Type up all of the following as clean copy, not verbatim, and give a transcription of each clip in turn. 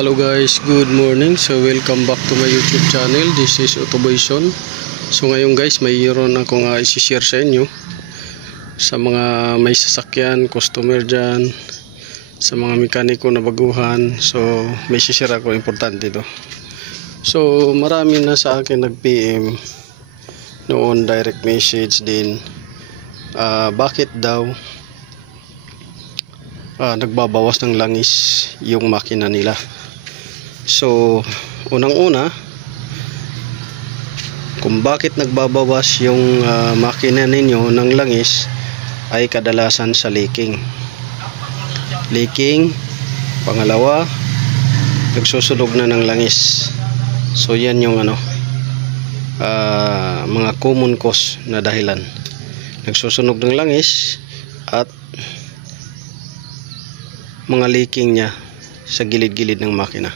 Hello guys, good morning. So welcome back to my YouTube channel. This is Autoboyson. So ngayon guys, mayroon akong i-share sa inyo sa mga may sasakyan, customer dyan, sa mga mekaniko na baguhan. So may i-share ako, importante ito. So marami na sa akin nag-PM noon, direct message din, bakit daw nagbabawas ng langis yung makina nila. So unang-una, kung bakit nagbabawas yung makina ninyo ng langis ay kadalasan sa leaking. Pangalawa, nagsusunog na ng langis. So yan yung mga common cause na dahilan. Nagsusunog ng langis at mga leaking niya sa gilid-gilid ng makina.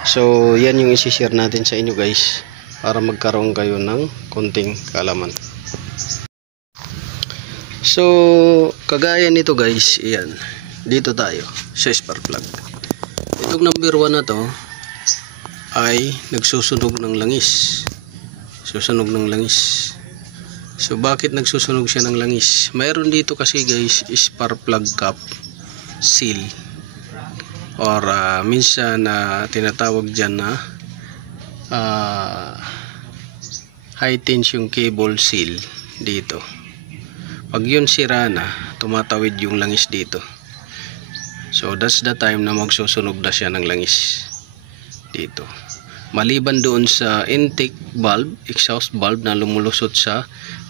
So yan yung isi-share natin sa inyo guys, para magkaroon kayo ng konting kaalaman. So kagaya nito guys, yan, dito tayo sa spark plug. Itong number 1 na to ay nagsusunog ng langis. Susunog ng langis. So bakit nagsusunog siya ng langis? Mayroon dito kasi guys, spark plug cap seal, or minsan tinatawag dyan na high tension cable seal dito. Pag yun sira na, tumatawid yung langis dito. So that's the time na magsusunog na siya ng langis dito. Maliban doon sa intake valve, exhaust valve na lumulusot sa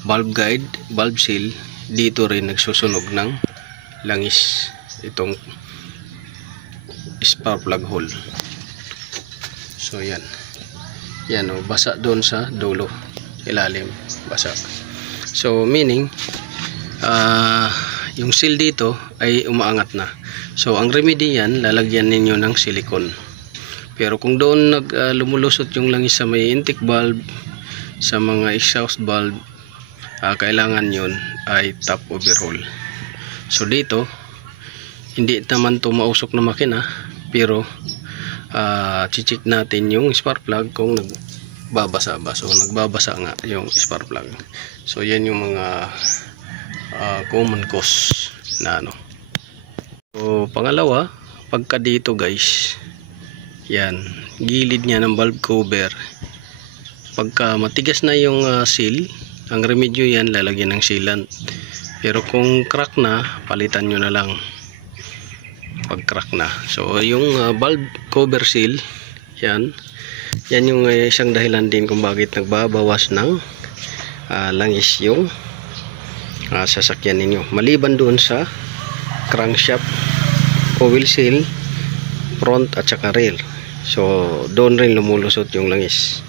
valve guide, valve seal, dito rin nagsusunog ng langis itong spark plug hole. So yan basa doon sa dulo, ilalim, basa. So meaning yung seal dito ay umaangat na. So ang remedy yan, lalagyan ninyo ng silicone. Pero kung doon lumulusot yung langis sa may intake valve, sa mga exhaust valve, kailangan yun ay top overhaul. So dito hindi naman to mausok na makina, pero check natin yung spark plug kung nagbabasa ba. So nagbabasa nga yung spark plug. So yan yung mga common cause na So pangalawa, pagka dito guys, yan, gilid niya ng valve cover, pagka matigas na yung seal, ang remedyo yan, lalagyan ng sealant. Pero kung crack na, palitan nyo na lang pag crack na. So yung valve cover seal, yan yung isang dahilan din kung bakit nagbabawas ng langis yung sasakyan ninyo. Maliban doon sa crankshaft, oil seal, front at saka rear. So doon rin lumulusot yung langis.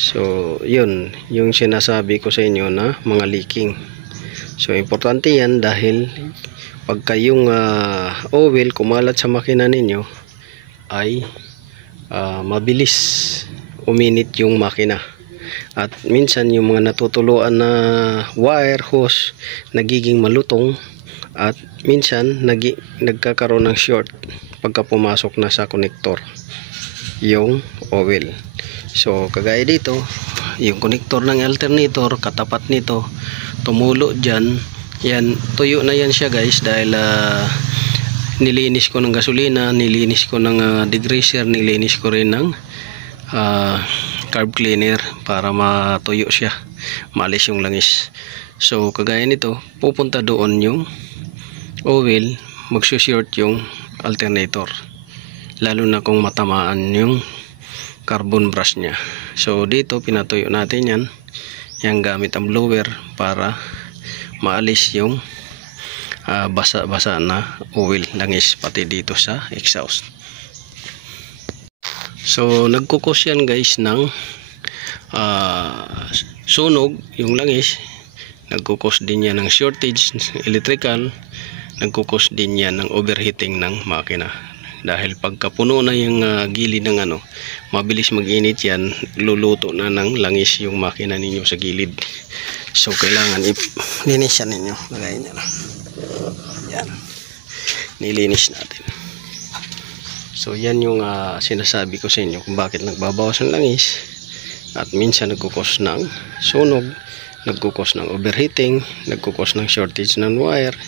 So yun yung sinasabi ko sa inyo na mga leaking. So importante yan, dahil pagka yung oil kumalat sa makina ninyo ay mabilis uminit yung makina. At minsan yung mga natutuluan na wire hose nagiging malutong, at minsan nagkakaroon ng short pagka pumasok na sa connector yung oil. So kagaya dito, yung connector ng alternator, katapat nito, tumulo dyan, yan, tuyo na yan siya guys, dahil nilinis ko ng gasolina, nilinis ko ng degreaser, nilinis ko rin ng carb cleaner para matuyo siya, maalis yung langis. So kagaya nito, pupunta doon yung oil, magsushort yung alternator, lalo na kung matamaan yung carbon brush nya. So dito pinatuyo natin yan gamit ang blower para maalis yung basa-basa na oil, langis, pati dito sa exhaust. So nagkukos yan guys ng sunog yung langis, nagkukos din yan ng shortage electrical, nagkukos din yan ng overheating ng makina. Dahil pagka puno na yung gilid ng mabilis mag-init yan, luluto na ng langis yung makina ninyo sa gilid. So kailangan ilinis yan ninyo. Lagayin nyo na. Yan, nilinis natin. So yan yung sinasabi ko sa inyo kung bakit nagbabawas ang langis at minsan nagkukos ng sunog, nagkukos ng overheating, nagkukos ng shortage ng wire,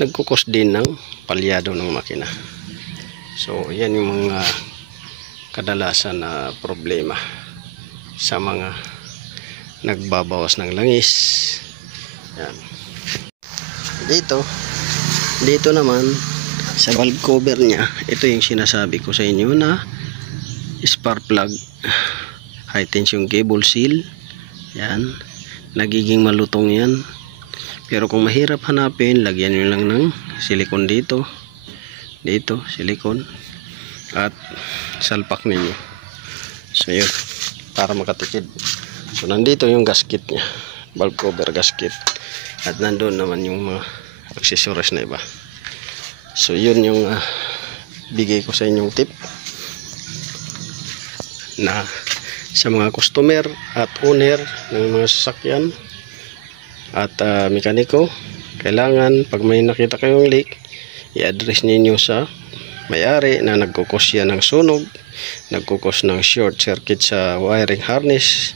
nagkukos din ng palyado ng makina. So yan yung mga kadalasan na problema sa mga nagbabawas ng langis. Yan. Dito naman sa valve cover niya, ito yung sinasabi ko sa inyo na spark plug high tension cable seal. Yan, nagiging malutong yan, pero kung mahirap hanapin, lagyan nyo lang ng silicone dito silicone at salpak ninyo. So yun, para makatipid. So nandito yung gasket nya, valve cover gasket, at nandoon naman yung mga accessories na iba. So yun yung bigay ko sa inyong tip na sa mga customer at owner ng mga sasakyan at mekaniko. Kailangan pag may nakita kayong leak, i-address ninyo sa may-ari na nagkukos yan ng sunog, nagkukos ng short circuit sa wiring harness,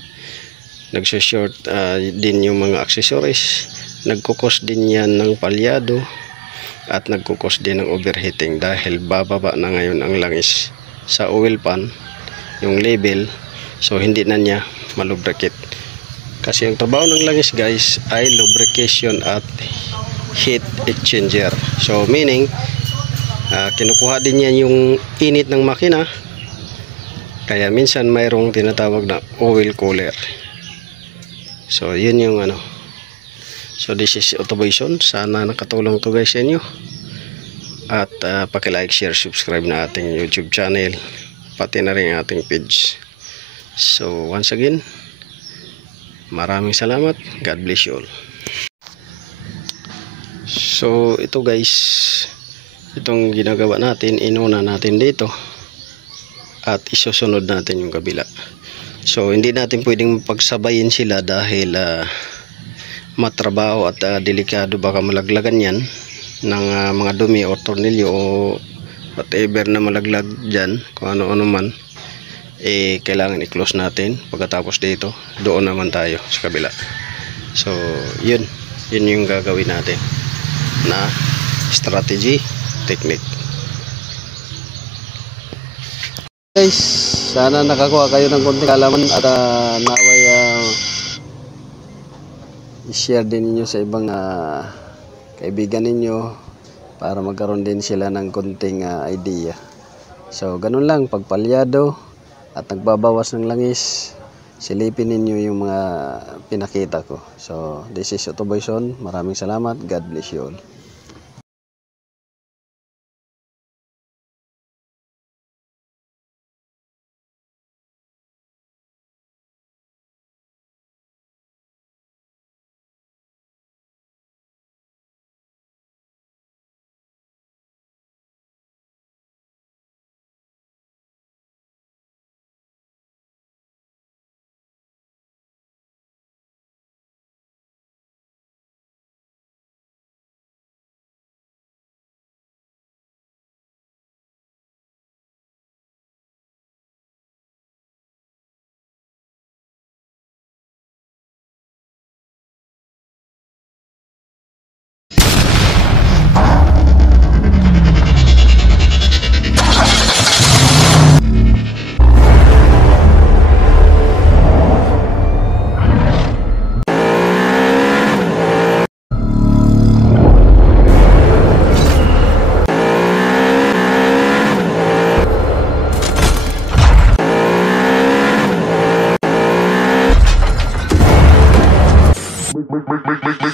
nagsushort din yung mga accessories, nagkukos din yan ng palyado, at nagkukos din ng overheating dahil bababa na ngayon ang langis sa oil pan, yung level. So hindi na niya malubricate, kasi yung trabaho ng langis guys ay lubrication at heat exchanger. So meaning kinukuha din niya yung init ng makina, kaya minsan mayroong tinatawag na oil cooler. So yun yung So this is automation. Sana nakatulong to guys sa inyo. At paki-like, share, subscribe na ating YouTube channel, pati na rin ating page. So once again, maraming salamat. God bless you all. So ito guys, itong ginagawa natin, inuna natin dito at isusunod natin yung kabila. So hindi natin pwedeng pagsabayin sila dahil matrabaho at delikado, baka malaglagan yan ng mga dumi o tornilyo o whatever na malaglag dyan, kung ano-ano man, kailangan i-close natin. Pagkatapos dito, doon naman tayo sa kabila. So yun yung gagawin natin na strategy technique. Guys, sana nakakuha kayo ng konting kalaman at naway i-share din ninyo sa ibang kaibigan ninyo para magkaroon din sila ng konting idea. So ganun lang, pagpalyado at nagbabawas ng langis, silipin ninyo yung mga pinakita ko. So this is Otto Boyson. Maraming salamat. God bless you all. Make